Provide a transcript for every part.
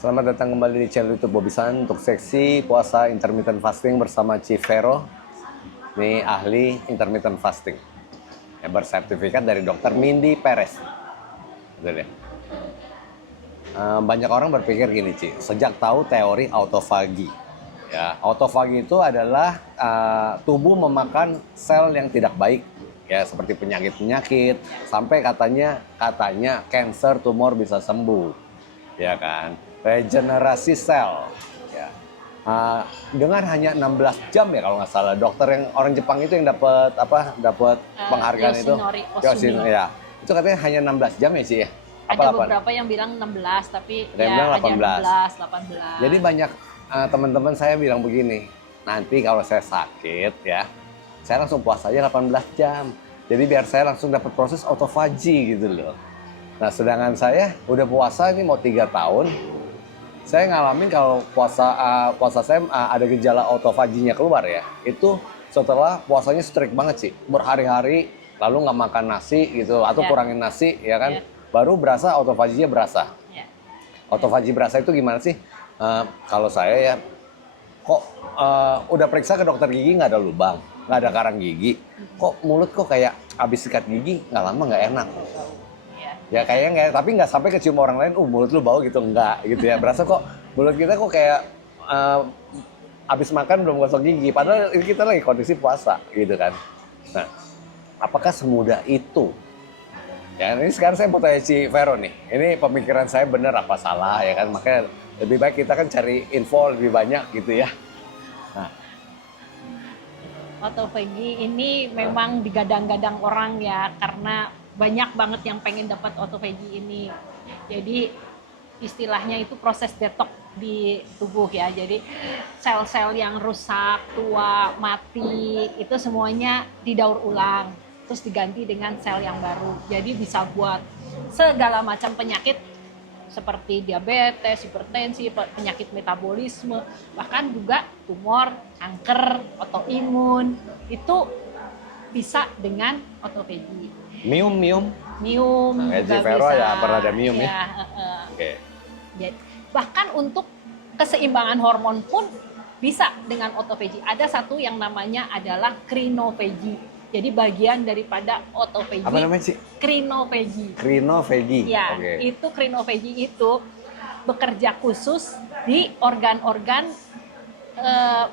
Selamat datang kembali di channel YouTube Bobby San untuk seksi puasa intermittent fasting bersama Chief Vero. Ini ahli intermittent fasting yang bersertifikat dari Dr. Mindy Perez. Betul ya? Banyak orang berpikir gini, Ci, sejak tahu teori autofagi. Ya, autofagi itu adalah tubuh memakan sel yang tidak baik, ya seperti penyakit-penyakit, sampai katanya kanker, tumor bisa sembuh, ya kan? Regenerasi sel, ya. Dengan hanya 16 jam ya kalau nggak salah, dokter yang orang Jepang itu yang dapat penghargaan Yoshinori itu, Osumi. ya, itu katanya hanya 16 jam ya sih ya. Ada beberapa yang bilang 16, tapi ada yang bilang 18. ada 16, 18. Jadi banyak teman-teman saya bilang begini, nanti kalau saya sakit ya, saya langsung puasa aja 18 jam. Jadi biar saya langsung dapat proses autofagi gitu loh. Nah sedangkan saya udah puasa ini mau 3 tahun, saya ngalamin kalau puasa saya ada gejala autofaginya keluar ya, itu setelah puasanya strict banget sih, berhari-hari lalu nggak makan nasi gitu atau kurangin nasi ya kan, baru berasa autofaginya berasa. Autofagi berasa itu gimana sih? Kalau saya ya kok udah periksa ke dokter gigi nggak ada lubang, nggak ada karang gigi, kok mulut kok kayak abis sikat gigi nggak lama nggak enak. Ya kayaknya nggak, tapi nggak sampai kecium orang lain, mulut lu bau gitu, enggak gitu ya. Berasa kok mulut kita kok kayak habis makan belum gosok gigi, padahal kita lagi kondisi puasa gitu kan. Nah, apakah semudah itu? Ya ini sekarang saya mau tanya Ci Vero nih, ini pemikiran saya benar apa salah ya kan, makanya lebih baik kita kan cari info lebih banyak gitu ya. Nah, Autophagy ini memang digadang-gadang orang ya, karena banyak banget yang pengen dapat autophagy ini. Jadi istilahnya itu proses detox di tubuh ya. Jadi sel-sel yang rusak, tua, mati itu semuanya didaur ulang, terus diganti dengan sel yang baru. Jadi bisa buat segala macam penyakit seperti diabetes, hipertensi, penyakit metabolisme, bahkan juga tumor, kanker, autoimun itu bisa dengan autophagy. mium Juga Ci Vero bisa. ya pernah ada mium ya. Oke. Bahkan untuk keseimbangan hormon pun bisa dengan autophagy. Ada satu yang namanya adalah crinophagy. Jadi bagian daripada autophagy. Apa namanya sih? Crinophagy. Crinophagy. Ya, itu crinophagy itu bekerja khusus di organ-organ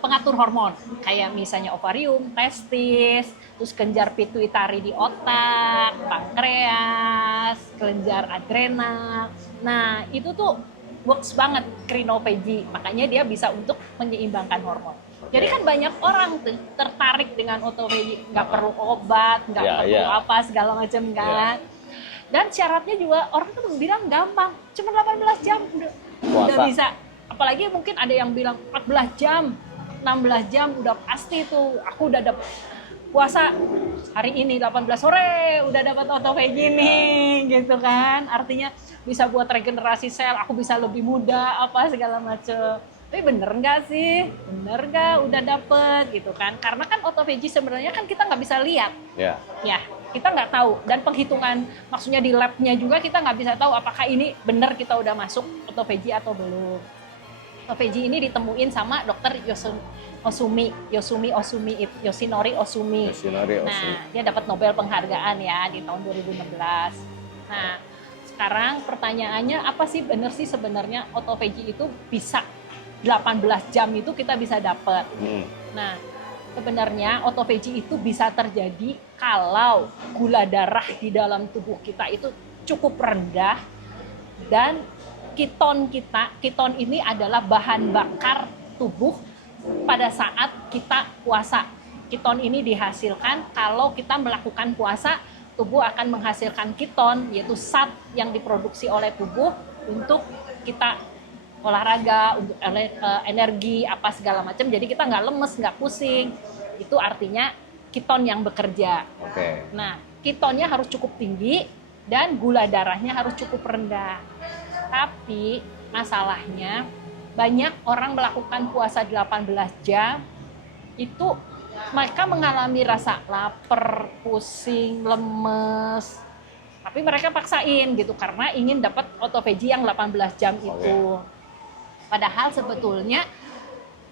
pengatur hormon, kayak misalnya ovarium, testis, terus kelenjar pituitari di otak, pankreas, kelenjar adrenal. Nah, itu tuh works banget crinophagy, makanya dia bisa untuk menyeimbangkan hormon. Jadi kan banyak orang tuh tertarik dengan autophagy, nggak perlu obat, nggak perlu apa segala macam kan. Dan syaratnya juga orang tuh bilang gampang, cuma 18 jam udah bisa. Apalagi mungkin ada yang bilang 14 jam, 16 jam udah pasti tuh aku udah dapat puasa hari ini 18 sore udah dapat autophagy nih gitu kan. Artinya bisa buat regenerasi sel, aku bisa lebih muda apa segala macem. Tapi bener nggak sih? Bener nggak udah dapet gitu kan? Karena kan autophagy sebenarnya kan kita nggak bisa lihat. Ya, kita nggak tahu. Dan penghitungan, maksudnya di labnya juga kita nggak bisa tahu apakah ini bener kita udah masuk autophagy atau belum. Autophagy ini ditemuin sama dokter Yoshinori Osumi. Nah, dia dapat Nobel penghargaan ya di tahun 2016. Nah, sekarang pertanyaannya apa sih bener sih sebenarnya autophagy itu bisa 18 jam itu kita bisa dapat. Nah, sebenarnya autophagy itu bisa terjadi kalau gula darah di dalam tubuh kita itu cukup rendah dan keton ini adalah bahan bakar tubuh pada saat kita puasa. Keton ini dihasilkan kalau kita melakukan puasa, tubuh akan menghasilkan keton, yaitu zat yang diproduksi oleh tubuh untuk kita olahraga, untuk energi apa segala macam. Jadi kita nggak lemes, nggak pusing. Itu artinya keton yang bekerja. Nah, ketonnya harus cukup tinggi dan gula darahnya harus cukup rendah. Tapi masalahnya banyak orang melakukan puasa 18 jam itu mereka mengalami rasa lapar, pusing, lemes. Tapi mereka paksain gitu karena ingin dapat autophagy yang 18 jam itu. Padahal sebetulnya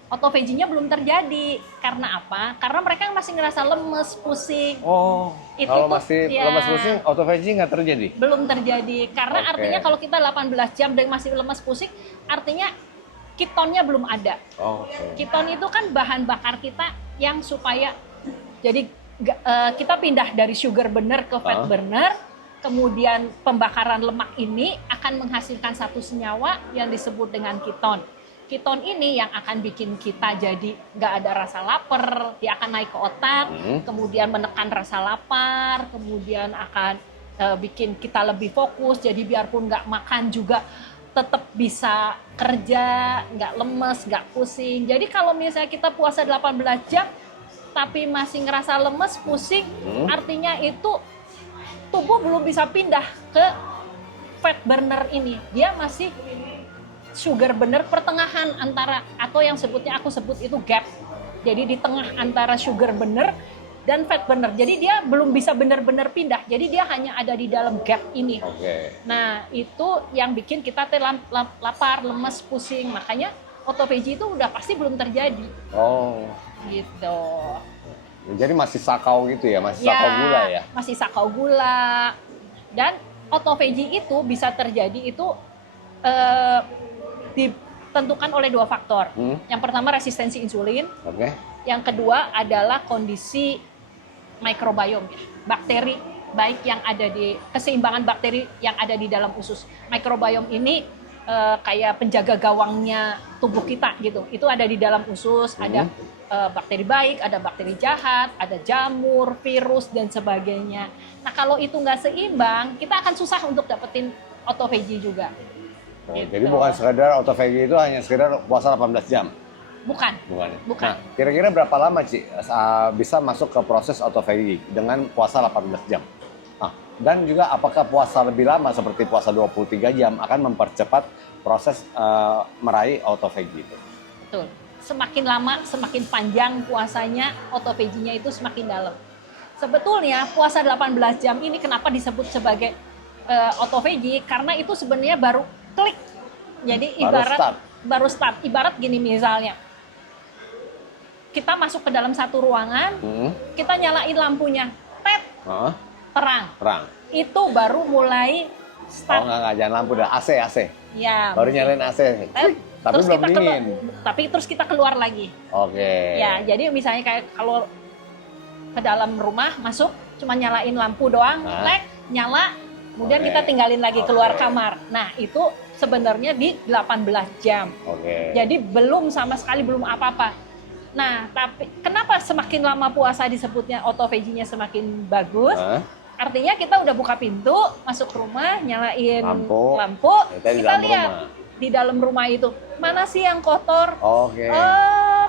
autophagy-nya belum terjadi. Karena apa? Karena mereka masih ngerasa lemes, pusing. Oh, Itu kalau tuh, masih ya. lemas pusing, autophagy nggak terjadi? Belum terjadi. Karena Oke. artinya kalau kita 18 jam dan masih lemes, pusing, artinya ketonnya belum ada. Oh, oke. Keton itu kan bahan bakar kita yang supaya jadi kita pindah dari sugar burner ke fat burner, kemudian pembakaran lemak ini akan menghasilkan satu senyawa yang disebut dengan keton. Keton ini yang akan bikin kita jadi nggak ada rasa lapar, dia akan naik ke otak, kemudian menekan rasa lapar, kemudian akan bikin kita lebih fokus, jadi biarpun nggak makan juga tetap bisa kerja, nggak lemes, nggak pusing. Jadi kalau misalnya kita puasa 18 jam, tapi masih ngerasa lemes, pusing, artinya itu tubuh belum bisa pindah ke fat burner ini. Dia masih sugar burner pertengahan antara, atau yang aku sebut itu gap. Jadi di tengah antara sugar burner dan fat burner. Jadi dia belum bisa benar-benar pindah. Jadi dia hanya ada di dalam gap ini. Oke. Nah, itu yang bikin kita lapar, lemes, pusing. Makanya autophagy itu udah pasti belum terjadi. Oh. Gitu. Jadi masih sakau gitu ya, masih sakau gula ya? Masih sakau gula. Dan autophagy itu bisa terjadi itu ditentukan oleh dua faktor. Yang pertama resistensi insulin. Oke. Yang kedua adalah kondisi mikrobiom, ya. Bakteri baik yang ada di keseimbangan bakteri yang ada di dalam usus. Mikrobiom ini kayak penjaga gawangnya tubuh kita gitu. Itu ada di dalam usus, ada bakteri baik, ada bakteri jahat, ada jamur, virus dan sebagainya. Nah, kalau itu nggak seimbang, kita akan susah untuk dapetin autophagy juga. Oh, Gitu. jadi bukan sekedar autophagy itu hanya sekedar puasa 18 jam? Bukan. Bukan. Bukan. Nah, kira-kira berapa lama, Ci, bisa masuk ke proses autophagy dengan puasa 18 jam? Nah, dan juga apakah puasa lebih lama seperti puasa 23 jam akan mempercepat proses meraih autophagy itu? Betul. Semakin lama, semakin panjang puasanya, autophagy-nya itu semakin dalam. Sebetulnya puasa 18 jam ini kenapa disebut sebagai autophagy? Karena itu sebenarnya baru klik. Jadi baru start. Ibarat gini misalnya, kita masuk ke dalam satu ruangan, kita nyalain lampunya, terang. Itu baru mulai start. Oh enggak, jangan lampu dah, AC. Ya. Baru nyalain AC. Tapi belum dingin. Tapi terus kita keluar lagi. Oke. Ya, jadi misalnya kayak kalau ke dalam rumah masuk cuma nyalain lampu doang, nyala, kemudian kita tinggalin lagi keluar kamar. Nah, itu sebenarnya di 18 jam. Jadi belum sama sekali belum apa-apa. Nah, tapi kenapa semakin lama puasa disebutnya autophagy-nya semakin bagus? Artinya kita udah buka pintu, masuk rumah, nyalain lampu, kita lihat di dalam rumah itu mana sih yang kotor? Oh,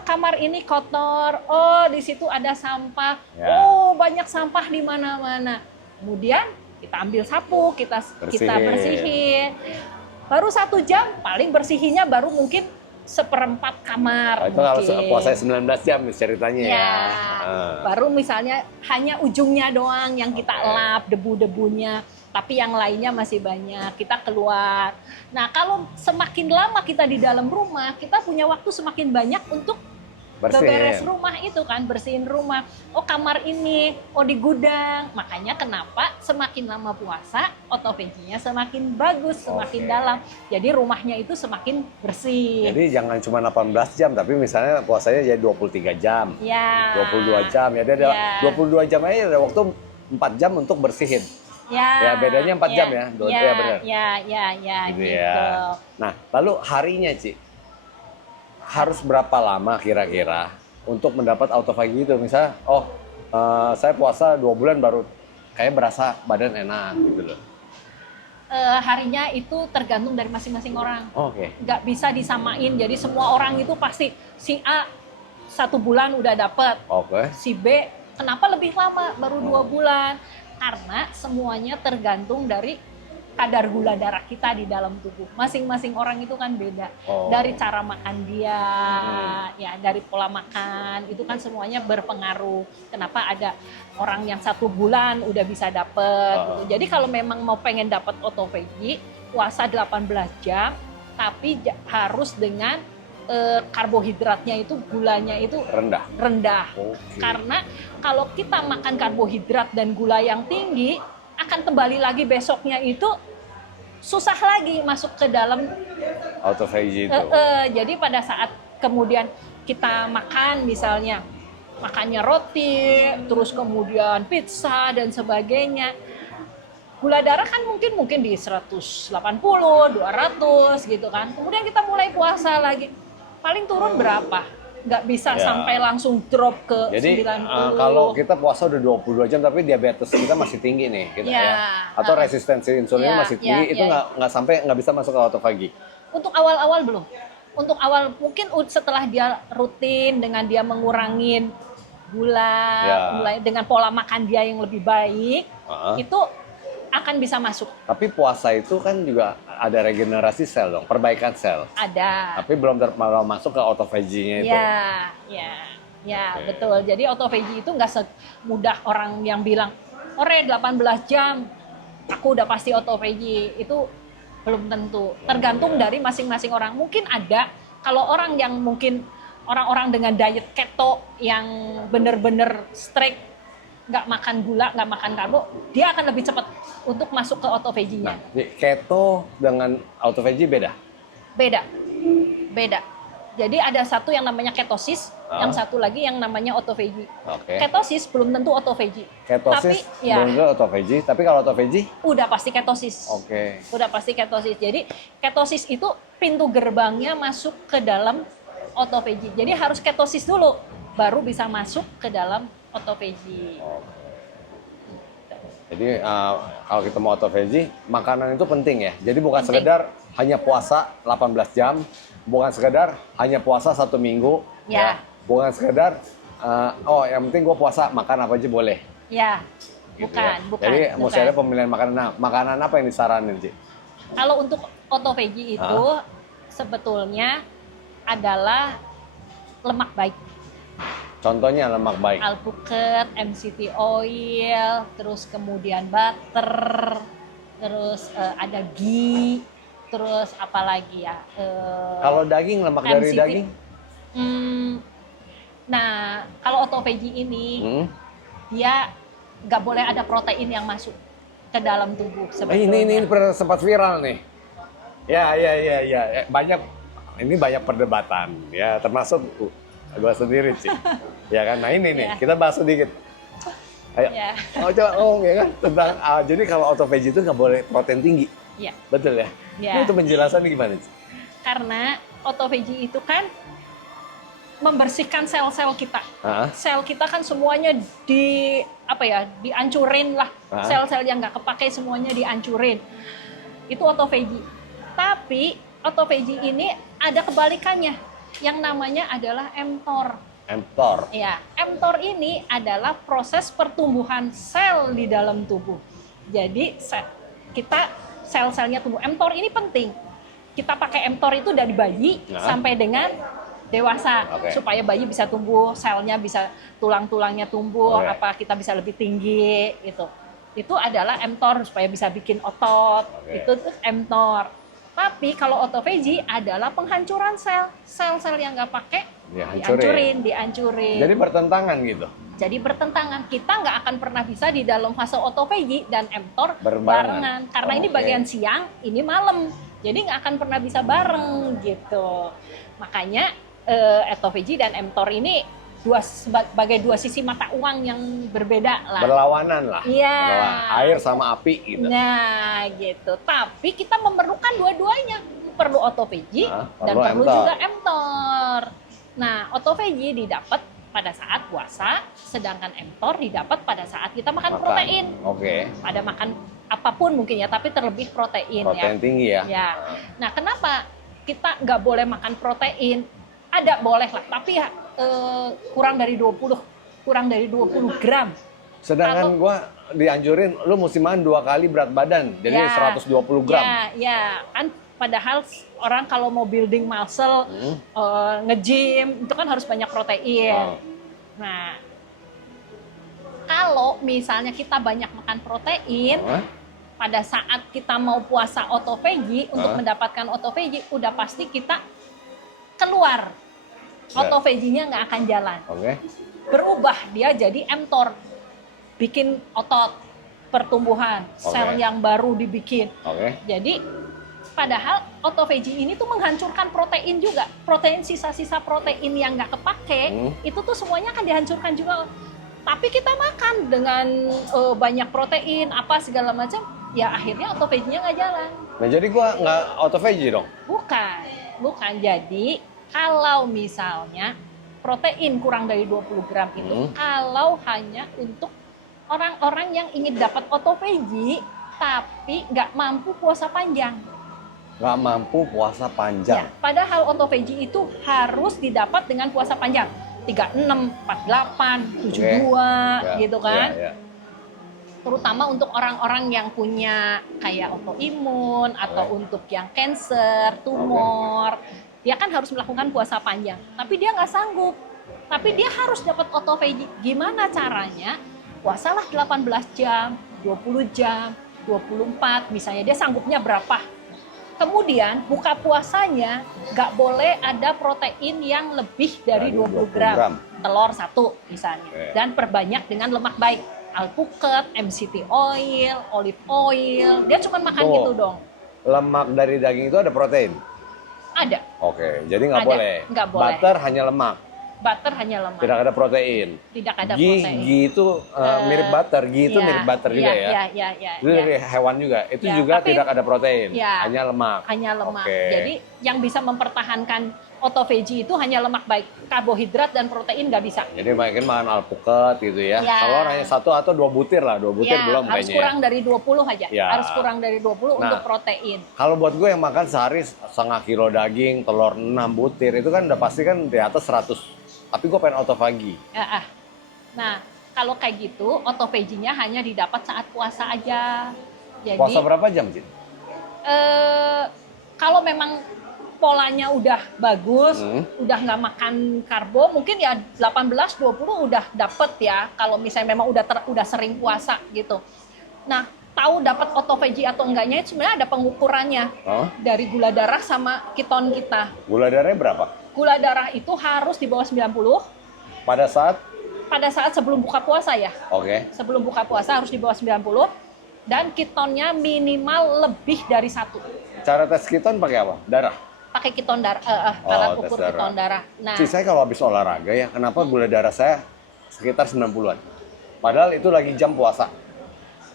kamar ini kotor. Oh, di situ ada sampah. Oh, banyak sampah di mana-mana. Kemudian kita ambil sapu, kita bersihin. Baru 1 jam, paling bersihinnya baru mungkin 1/4 kamar. Itu kalau puasa 19 jam ceritanya ya. Baru misalnya hanya ujungnya doang yang kita lap, debu-debunya. Tapi yang lainnya masih banyak, kita keluar. Nah, kalau semakin lama kita di dalam rumah, kita punya waktu semakin banyak untuk beberes rumah itu kan, bersihin rumah. Oh, kamar ini, oh di gudang. Makanya kenapa semakin lama puasa, autophagy-nya semakin bagus, semakin dalam. Jadi rumahnya itu semakin bersih. Jadi jangan cuma 18 jam, tapi misalnya puasanya jadi 23 jam. Ya. 22 jam. Ya, ada 22 jam aja ada waktu 4 jam untuk bersihin. Ya, bedanya 4 jam ya. Benar. Gitu. Ya. Nah, lalu harinya, Ci, harus berapa lama kira-kira untuk mendapat autophagy itu? Misalnya, saya puasa 2 bulan baru kayak berasa badan enak gitu loh. Harinya itu tergantung dari masing-masing orang. Nggak bisa disamain. Jadi semua orang itu pasti si A 1 bulan udah dapet. Si B kenapa lebih lama? Baru 2 bulan. Karena semuanya tergantung dari kadar gula darah kita di dalam tubuh. Masing-masing orang itu kan beda. Dari cara makan dia, ya dari pola makan, itu kan semuanya berpengaruh. Kenapa ada orang yang 1 bulan udah bisa dapet. Gitu. Jadi kalau memang mau pengen dapat autophagy, puasa 18 jam, tapi harus dengan karbohidratnya itu, gulanya itu rendah. Oke. Karena kalau kita makan karbohidrat dan gula yang tinggi, akan kembali lagi besoknya itu susah lagi masuk ke dalam Autophagy itu. jadi pada saat kemudian kita makan, misalnya makannya roti, terus kemudian pizza dan sebagainya, gula darah kan mungkin di 180, 200 gitu kan. Kemudian kita mulai puasa lagi, paling turun berapa? Nggak bisa Ya. sampai langsung drop ke Jadi 90. kalau kita puasa udah 22 jam tapi diabetes kita masih tinggi nih, kita Ya. ya. Atau resistensi insulin Ya, masih tinggi, ya, itu ya. nggak bisa masuk ke autophagy. Untuk awal-awal belum. Untuk awal mungkin setelah dia rutin dengan dia mengurangin gula, Ya. mulai dengan pola makan dia yang lebih baik, itu akan bisa masuk. Tapi puasa itu kan juga ada regenerasi sel dong, perbaikan sel. Ada. Tapi belum masuk ke autophagy-nya itu. Ya, Oke. betul. Jadi autophagy itu nggak semudah orang yang bilang, "Ore 18 jam, aku udah pasti autophagy." Itu belum tentu. Tergantung dari masing-masing orang. Mungkin ada, kalau orang yang mungkin orang-orang dengan diet keto yang bener-bener strict, nggak makan gula, nggak makan karbo, dia akan lebih cepat untuk masuk ke autophagy-nya. Nah, keto dengan autophagy beda? Beda. Jadi ada satu yang namanya ketosis, yang satu lagi yang namanya autophagy. Oke. Ketosis belum tentu autophagy. Ketosis Tapi ya belum tentu autophagy, tapi kalau autophagy? udah pasti ketosis. Oke. Udah pasti ketosis. Jadi ketosis itu pintu gerbangnya masuk ke dalam autophagy. Jadi harus ketosis dulu, baru bisa masuk ke dalam autophagy. Jadi kalau kita mau autophagy, makanan itu penting ya. Jadi bukan Penting. sekedar hanya puasa 18 jam, bukan sekedar hanya puasa 1 minggu, Ya. bukan sekedar yang penting gue puasa makan apa aja boleh. Ya, Gitu bukan, ya. bukan. Jadi bukan. mesti ada pemilihan makanan. Nah, makanan apa yang disaranin, Ci? Kalau untuk autophagy itu sebetulnya adalah lemak baik. Contohnya lemak baik. Alpukat, MCT oil, terus kemudian butter, terus ada ghee, terus apa lagi ya? Kalau daging, lemak dari MCT. daging? Nah, kalau autophagy ini dia nggak boleh ada protein yang masuk ke dalam tubuh sebetulnya. Ini pernah sempat viral nih. Ya. Banyak perdebatan. Ya, termasuk gue sendiri sih. Ya kan, nah ini nih, Ya. kita bahas sedikit. Ayo, Ya. coba ngomong ya kan tentang, jadi kalau autophagy itu nggak boleh protein tinggi, Ya, betul ya? Ya. Nah, itu penjelasannya gimana sih? karena autophagy itu kan membersihkan sel-sel kita. Sel kita kan semuanya dihancurin lah. Sel-sel yang nggak kepakai semuanya dihancurin. Itu autophagy. Tapi autophagy ini ada kebalikannya, yang namanya adalah mTOR. mTOR. Ya, mTOR ini adalah proses pertumbuhan sel di dalam tubuh. Jadi sel-selnya tumbuh. mTOR ini penting. Kita pakai mTOR itu dari bayi sampai dengan dewasa, supaya bayi bisa tumbuh, selnya bisa, tulang-tulangnya tumbuh, kita bisa lebih tinggi gitu. Itu adalah mTOR supaya bisa bikin otot. Itu tuh mTOR. Tapi kalau autophagy adalah penghancuran sel. Sel-sel yang nggak pakai dihancurin. Jadi bertentangan gitu. Jadi bertentangan. Kita nggak akan pernah bisa di dalam fase autophagy dan mTOR Barengan. Karena ini bagian siang, ini malam. Jadi nggak akan pernah bisa bareng gitu. Makanya autophagy dan mTOR ini sebagai dua sisi mata uang yang berbeda lah. Berlawanan lah. Iya. Air sama api gitu. Nah, gitu. Tapi kita memerlukan dua-duanya. Perlu autophagy dan perlu mTOR. juga mTOR. Nah, autophagy didapat pada saat puasa, sedangkan mTOR didapat pada saat kita makan protein. Pada makan apapun mungkin ya, tapi terlebih protein Protein tinggi ya. Ya. Nah, kenapa kita nggak boleh makan protein? Ada, boleh lah, tapi ya kurang dari 20 gram. Sedangkan gua dianjurin lu mesti makan 2 kali berat badan, jadi 120 gram. Ya, kan padahal orang kalau mau building muscle, nge-gym, itu kan harus banyak protein. Nah, kalau misalnya kita banyak makan protein, pada saat kita mau puasa autophagy, untuk mendapatkan autophagy, udah pasti kita keluar. Autophagy-nya nggak akan jalan. Berubah, dia jadi mTOR. Bikin otot, pertumbuhan, sel yang baru dibikin. Jadi, padahal autophagy ini tuh menghancurkan protein juga. Protein, sisa-sisa protein yang nggak kepake, itu tuh semuanya akan dihancurkan juga. Tapi kita makan dengan banyak protein, apa segala macam, ya akhirnya autophagy-nya nggak jalan. Nah, jadi gua nggak autophagy dong? Bukan. Jadi, kalau misalnya protein kurang dari 20 gram itu, kalau hanya untuk orang-orang yang ingin dapat autophagy, tapi nggak mampu puasa panjang. Nggak mampu puasa panjang. Ya, padahal autophagy itu harus didapat dengan puasa panjang. 36, 48, 72, gitu kan. Terutama untuk orang-orang yang punya kayak autoimun, atau untuk yang cancer, tumor. Dia kan harus melakukan puasa panjang. Tapi dia nggak sanggup. Tapi dia harus dapat autophagy. Gimana caranya? Puasalah 18 jam, 20 jam, 24, misalnya dia sanggupnya berapa. Kemudian buka puasanya nggak boleh ada protein yang lebih dari 20 gram. Telur 1 misalnya. Dan perbanyak dengan lemak baik. Alpukat, MCT oil, olive oil. Dia cuma makan gitu dong. Lemak dari daging itu ada protein? Ada. Jadi nggak boleh. Nggak boleh. Butter hanya lemak. Butter hanya lemak. Tidak ada protein. Tidak ada protein. Ghee itu mirip butter. Ghee itu mirip butter juga ya? Itu dari hewan juga. Itu juga tapi, tidak ada protein. Hanya lemak. Hanya lemak. Jadi yang bisa mempertahankan autophagy itu hanya lemak baik. Karbohidrat dan protein nggak bisa. Jadi mungkin makan alpukat gitu ya. Telur hanya 1 atau 2 butir lah. 2 butir belum kayaknya. Harus kurang dari 20 aja. Harus kurang dari 20 untuk protein. Kalau buat gue yang makan sehari setengah kilo daging, telur 6 butir, itu kan udah pasti kan di atas 100. Tapi gue pengen autophagy. Nah, kalau kayak gitu, autophagy-nya hanya didapat saat puasa aja. Jadi, puasa berapa jam, Cin? Kalau memang polanya udah bagus, udah nggak makan karbo, mungkin ya 18-20 udah dapet ya. Kalau misalnya memang udah sering puasa gitu. Nah, tahu dapat autophagy atau enggaknya itu sebenarnya ada pengukurannya. Dari gula darah sama keton kita. Gula darahnya berapa? Gula darah itu harus di bawah 90. Pada saat sebelum buka puasa ya. Sebelum buka puasa harus di bawah 90. Dan ketonnya minimal lebih dari 1. Cara tes keton pakai apa? Darah? Pakai keton darah, alat ukur keton darah. Nah, saya kalau habis olahraga ya, kenapa gula darah saya sekitar 90-an? Padahal itu lagi jam puasa.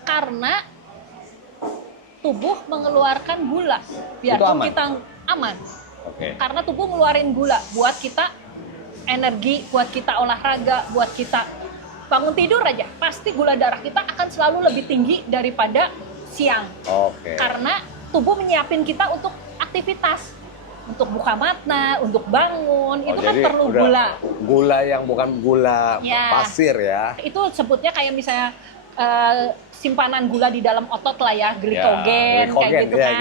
Karena tubuh mengeluarkan gula. Biarpun kita aman. Karena tubuh ngeluarin gula buat kita energi, buat kita olahraga, buat kita bangun tidur aja. Pasti gula darah kita akan selalu lebih tinggi daripada siang. Karena tubuh menyiapin kita untuk aktivitas. Untuk buka mata, untuk bangun, itu kan perlu gula. Gula yang bukan gula pasir ya. Itu sebutnya kayak misalnya simpanan gula di dalam otot lah ya, glikogen kayak gitu kan.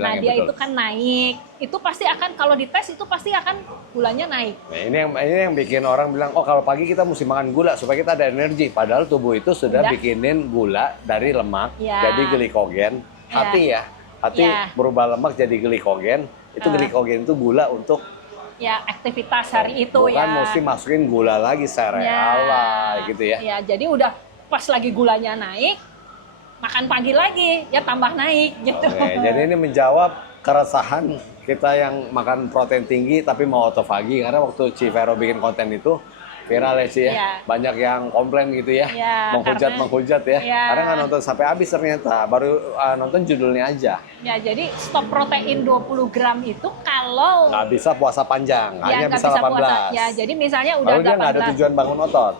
Nah, dia itu kan naik. Itu pasti akan kalau dites itu pasti akan gulanya naik. Nah, ini yang bikin orang bilang, "Oh, kalau pagi kita mesti makan gula supaya kita ada energi." Padahal tubuh itu sudah bikinin gula dari lemak jadi glikogen. Hati berubah lemak jadi glikogen. Itu glikogen itu gula untuk aktivitas hari itu bukan mesti masukin gula lagi sereal lah gitu ya. Jadi udah pas lagi gulanya naik, makan pagi lagi ya tambah naik gitu. Jadi ini menjawab keresahan kita yang makan protein tinggi tapi mau autophagy, karena waktu Civero bikin konten itu viral ya sih ya. Banyak yang komplain gitu ya, menghujat ya. Karena nggak nonton sampai habis ternyata, baru nonton judulnya aja. Ya, jadi stop protein 20 gram itu kalau nggak bisa puasa panjang, hanya bisa 18. Ya, jadi misalnya udah 18. Lalu dia nggak ada tujuan bangun otot.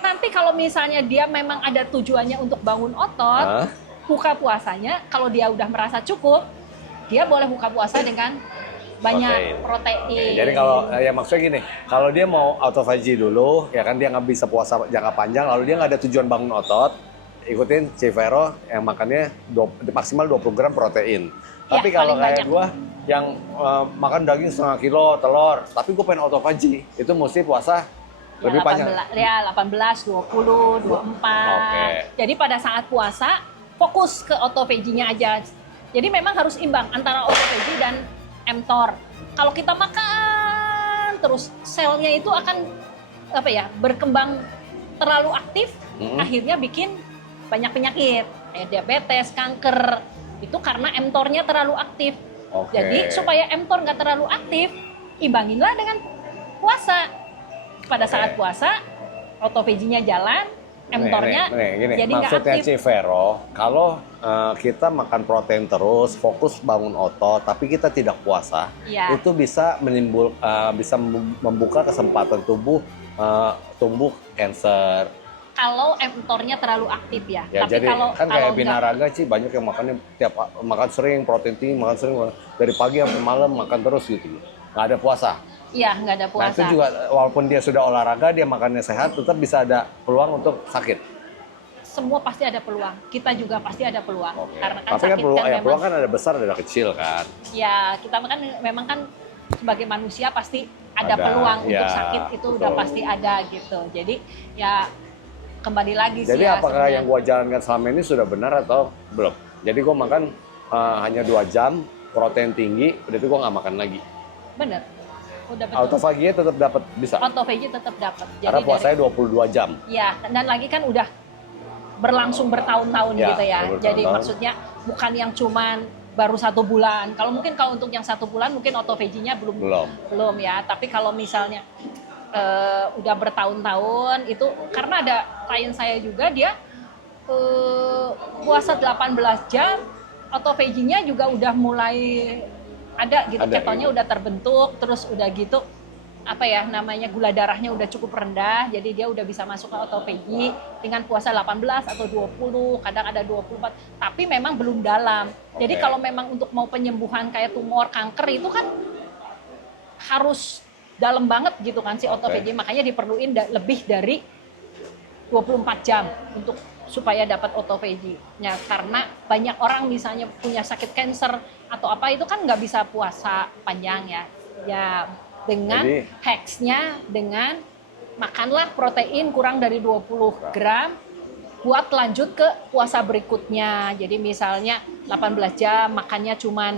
Nanti kalau misalnya dia memang ada tujuannya untuk bangun otot, buka puasanya kalau dia udah merasa cukup, dia boleh buka puasa dengan banyak protein. Jadi kalau maksudnya gini, kalau dia mau autophagy dulu, ya kan dia nggak bisa puasa jangka panjang, lalu dia nggak ada tujuan bangun otot, ikutin Civero yang makannya maksimal 20 gram protein. Tapi kalau kayak gue yang makan daging setengah kilo, telur, tapi gue pengen autophagy, itu mesti puasa lebih panjang. 18, 20, 24. Jadi pada saat puasa fokus ke autophagy-nya aja. Jadi memang harus imbang antara autophagy dan mTOR. Kalau kita makan terus selnya itu akan berkembang terlalu aktif, akhirnya bikin banyak penyakit kayak diabetes, kanker. Itu karena mTOR-nya terlalu aktif. Jadi supaya mTOR nggak terlalu aktif, imbanginlah dengan puasa. Pada saat puasa, autophagy-nya jalan, mTOR-nya jadi nggak maksudnya aktif. Civero, kalau kita makan protein terus, fokus bangun otot, tapi kita tidak puasa, Ya. itu bisa bisa membuka kesempatan tubuh tumbuh kanker. Kalau mTOR-nya terlalu aktif ya. Ya, Tapi jadi kalau kan kalau kayak binaraga sih banyak yang makannya makan sering, protein tinggi, makan sering dari pagi sampai malam makan terus gitu. Nggak ada puasa. iya nggak ada Nah puasa. itu juga walaupun dia sudah olahraga, dia makannya sehat, tetap bisa ada peluang untuk sakit. Semua pasti ada peluang. Kita juga pasti ada peluang. Karena kan Tapi kan sakit peluang memang, kan ada besar, ada kecil kan. ya kita kan memang kan sebagai manusia pasti ada Ada, peluang ya, untuk sakit itu udah betul. pasti ada gitu. Jadi ya kembali lagi sih Jadi ya. apakah sebenarnya. yang gua jalankan selama ini sudah benar atau belum? Jadi gua makan hanya 2 jam, protein tinggi, udah itu gua nggak makan lagi. Bener. Udah betul. Autofaginya tetap dapat bisa. Autophagy tetap dapat. Karena puasanya 22 jam. Ya, dan lagi kan udah berlangsung bertahun-tahun Ya, gitu ya. bertahun-tahun. Jadi maksudnya bukan yang cuman baru 1 bulan. Kalau untuk yang 1 bulan mungkin autophagy-nya belum ya. Tapi kalau misalnya udah bertahun-tahun itu karena ada klien saya juga dia puasa 18 jam, autophagy-nya juga udah mulai ada gitu, ketonnya udah terbentuk, terus udah gitu gula darahnya udah cukup rendah, jadi dia udah bisa masuk ke autophagy dengan puasa 18 atau 20, kadang ada 24, tapi memang belum dalam. Jadi kalau memang untuk mau penyembuhan kayak tumor, kanker itu kan harus dalam banget gitu kan si autophagy, makanya diperluin lebih dari 24 jam untuk supaya dapat autophagy. Ya, karena banyak orang misalnya punya sakit kanker atau apa itu kan nggak bisa puasa panjang ya. Ya dengan hacksnya dengan makanlah protein kurang dari 20 gram buat lanjut ke puasa berikutnya. Jadi misalnya 18 jam makannya cuman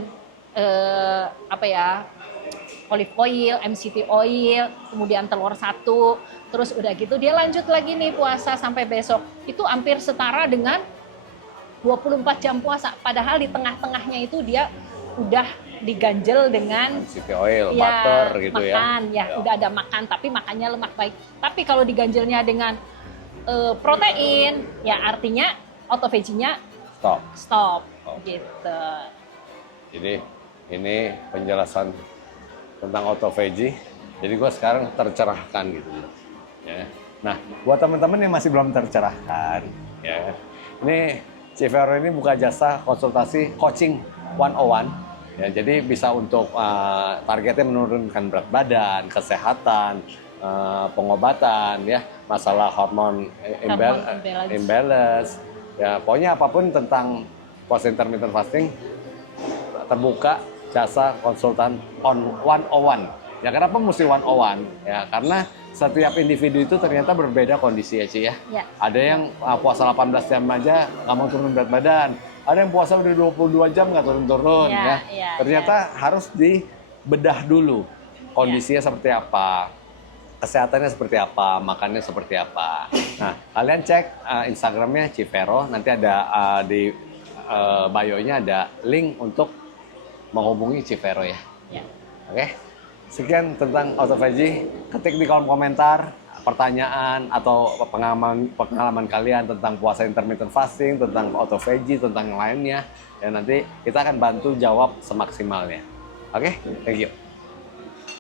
olive oil, MCT oil, kemudian telur 1, terus udah gitu dia lanjut lagi nih puasa sampai besok. Itu hampir setara dengan 24 jam puasa. Padahal di tengah-tengahnya itu dia udah diganjel dengan MCT oil, butter gitu makan, udah ada makan, tapi makannya lemak baik. Tapi kalau diganjelnya dengan protein, ya artinya autophagy-nya stop. Gitu. Jadi ini penjelasan tentang autophagy. Jadi gue sekarang tercerahkan gitu. Ya. Nah, buat teman-teman yang masih belum tercerahkan, ya, ini Civero ini buka jasa konsultasi coaching 101. Ya, jadi bisa untuk targetnya menurunkan berat badan, kesehatan, pengobatan, ya, masalah hormon imbalance. Ya, pokoknya apapun tentang puasa intermittent fasting terbuka jasa konsultan 101. Ya kenapa mesti 101? Ya karena setiap individu itu ternyata berbeda kondisi ya Ci ya. Ada yang puasa 18 jam aja nggak mau turun berat badan. Ada yang puasa udah 22 jam nggak turun-turun ya. Ternyata harus dibedah dulu kondisinya seperti apa, kesehatannya seperti apa, makannya seperti apa. Nah kalian cek Instagramnya Civero, nanti ada di bio-nya ada link untuk menghubungi Civero ya. Oke. Sekian tentang autophagy. Ketik di kolom komentar pertanyaan atau pengalaman kalian tentang puasa intermittent fasting, tentang autophagy, tentang yang lainnya. Dan nanti kita akan bantu jawab semaksimalnya. Oke? Thank you.